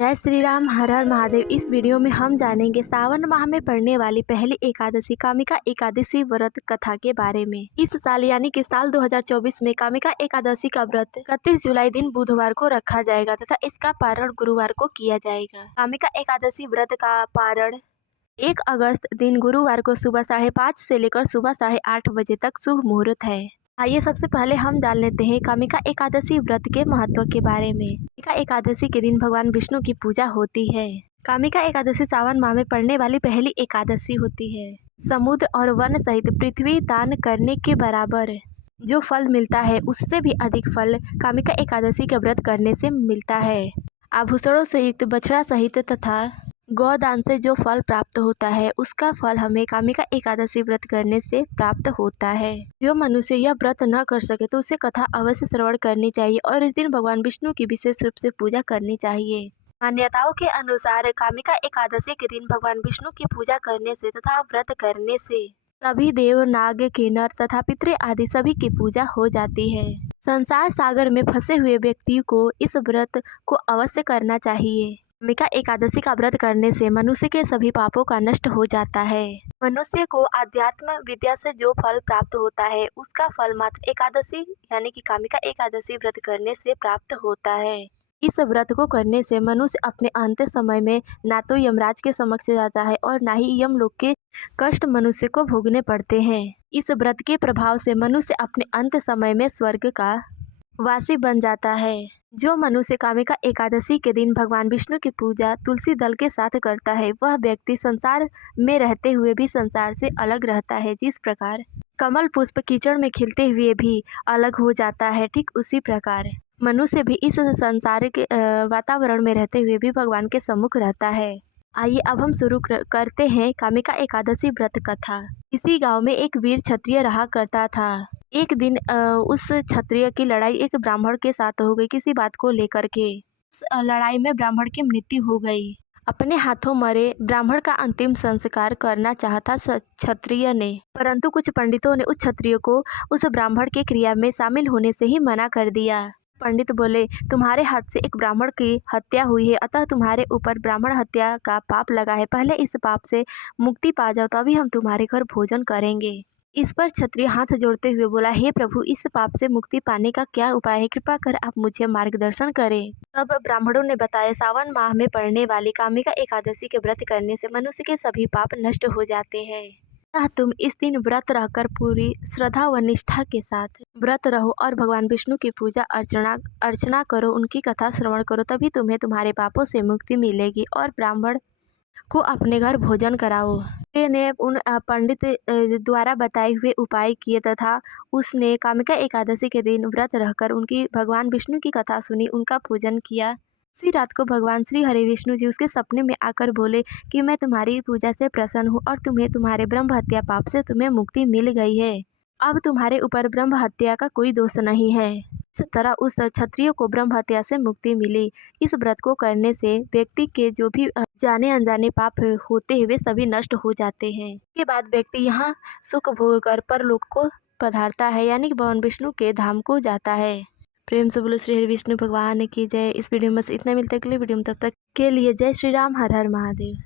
जय श्री राम, हर हर महादेव। इस वीडियो में हम जानेंगे सावन माह में पड़ने वाली पहली एकादशी कामिका एकादशी व्रत कथा के बारे में। इस साल यानी कि साल 2024 में कामिका एकादशी का व्रत 31 जुलाई दिन बुधवार को रखा जाएगा तथा इसका पारण गुरुवार को किया जाएगा। कामिका एकादशी व्रत का पारण 1 अगस्त दिन गुरुवार को सुबह 5:30 से लेकर सुबह 8:30 बजे तक शुभ मुहूर्त है। आइए सबसे पहले हम जान लेते हैं कामिका एकादशी व्रत के महत्व के बारे में। कामिका एकादशी के दिन भगवान विष्णु की पूजा होती है। कामिका एकादशी सावन माह में पड़ने वाली पहली एकादशी होती है। समुद्र और वन सहित पृथ्वी दान करने के बराबर जो फल मिलता है उससे भी अधिक फल कामिका एकादशी के व्रत करने से मिलता है। आभूषणों से युक्त बछड़ा सहित तथा गौदान से जो फल प्राप्त होता है उसका फल हमें कामिका एकादशी व्रत करने से प्राप्त होता है। जो मनुष्य यह व्रत न कर सके तो उसे कथा अवश्य श्रवण करनी चाहिए और इस दिन भगवान विष्णु की विशेष रूप से पूजा करनी चाहिए। मान्यताओं के अनुसार कामिका एकादशी के दिन भगवान विष्णु की पूजा करने से तथा व्रत करने से सभी देव, नाग, किन्नर तथा पितृ आदि सभी की पूजा हो जाती है। संसार सागर में फंसे हुए व्यक्ति को इस व्रत को अवश्य करना चाहिए। कामिका एकादशी का व्रत करने से मनुष्य के सभी पापों का नष्ट हो जाता है। मनुष्य को आध्यात्म विद्या से जो फल प्राप्त होता है उसका फल मात्र एकादशी यानी कि कामिका एकादशी व्रत करने से प्राप्त होता है। इस व्रत को करने से मनुष्य अपने अंत समय में ना तो यमराज के समक्ष जाता है और ना ही यमलोक के कष्ट मनुष्य को भोगने पड़ते हैं। इस व्रत के प्रभाव से मनुष्य अपने अंत समय में स्वर्ग का वासी बन जाता है। जो मनुष्य कामिका एकादशी के दिन भगवान विष्णु की पूजा तुलसी दल के साथ करता है वह व्यक्ति संसार में रहते हुए भी संसार से अलग रहता है। जिस प्रकार कमल पुष्प कीचड़ में खिलते हुए भी अलग हो जाता है, ठीक उसी प्रकार मनुष्य भी इस संसार के वातावरण में रहते हुए भी भगवान के सम्मुख रहता है। आइए अब हम शुरू करते हैं कामिका एकादशी व्रत कथा। इसी गांव में एक वीर क्षत्रिय रहा करता था। एक दिन उस क्षत्रिय की लड़ाई एक ब्राह्मण के साथ हो गई किसी बात को लेकर के। उस लड़ाई में ब्राह्मण की मृत्यु हो गई। अपने हाथों मरे ब्राह्मण का अंतिम संस्कार करना चाहता क्षत्रिय ने, परंतु कुछ पंडितों ने उस क्षत्रिय को उस ब्राह्मण के क्रिया में शामिल होने से ही मना कर दिया। पंडित बोले, तुम्हारे हाथ से एक ब्राह्मण की हत्या हुई है, अतः तुम्हारे ऊपर ब्राह्मण हत्या का पाप लगा है। पहले इस पाप से मुक्ति पा जाओ तभी हम तुम्हारे घर भोजन करेंगे। इस पर क्षत्रिय हाथ जोड़ते हुए बोला, हे प्रभु, इस पाप से मुक्ति पाने का क्या उपाय है? कृपा कर आप मुझे मार्गदर्शन करें। तब ब्राह्मणों ने बताया, सावन माह में पड़ने वाली कामिका एकादशी के व्रत करने से मनुष्य के सभी पाप नष्ट हो जाते हैं। अतः तुम इस दिन व्रत रहकर पूरी श्रद्धा व निष्ठा के साथ व्रत रहो और भगवान विष्णु की पूजा अर्चना करो, उनकी कथा श्रवण करो, तभी तुम्हें तुम्हारे पापों से मुक्ति मिलेगी और ब्राह्मण को अपने घर भोजन कराओ। ने उन पंडित द्वारा बताए हुए उपाय किए तथा उसने कामिका एकादशी के दिन व्रत रहकर उनकी भगवान विष्णु की कथा सुनी, उनका पूजन किया। उसी रात को भगवान श्री हरि विष्णु जी उसके सपने में आकर बोले कि मैं तुम्हारी पूजा से प्रसन्न हूँ और तुम्हारे ब्रह्म हत्या पाप से तुम्हें मुक्ति मिल गई है। अब तुम्हारे ऊपर ब्रह्म हत्या का कोई दोष नहीं है। इस तरह उस क्षत्रिय को ब्रह्म हत्या से मुक्ति मिली। इस व्रत को करने से व्यक्ति के जो भी जाने अनजाने पाप होते हैं वे सभी नष्ट हो जाते हैं। इसके बाद व्यक्ति यहाँ सुख भोग कर परलोक को पधारता है यानी कि भगवान विष्णु के धाम को जाता है। प्रेम से बोलो श्री हरि विष्णु भगवान की जय। इस वीडियो में बस इतना मिलता है अगले वीडियो में, तब तक के लिए जय श्री राम, हर हर महादेव।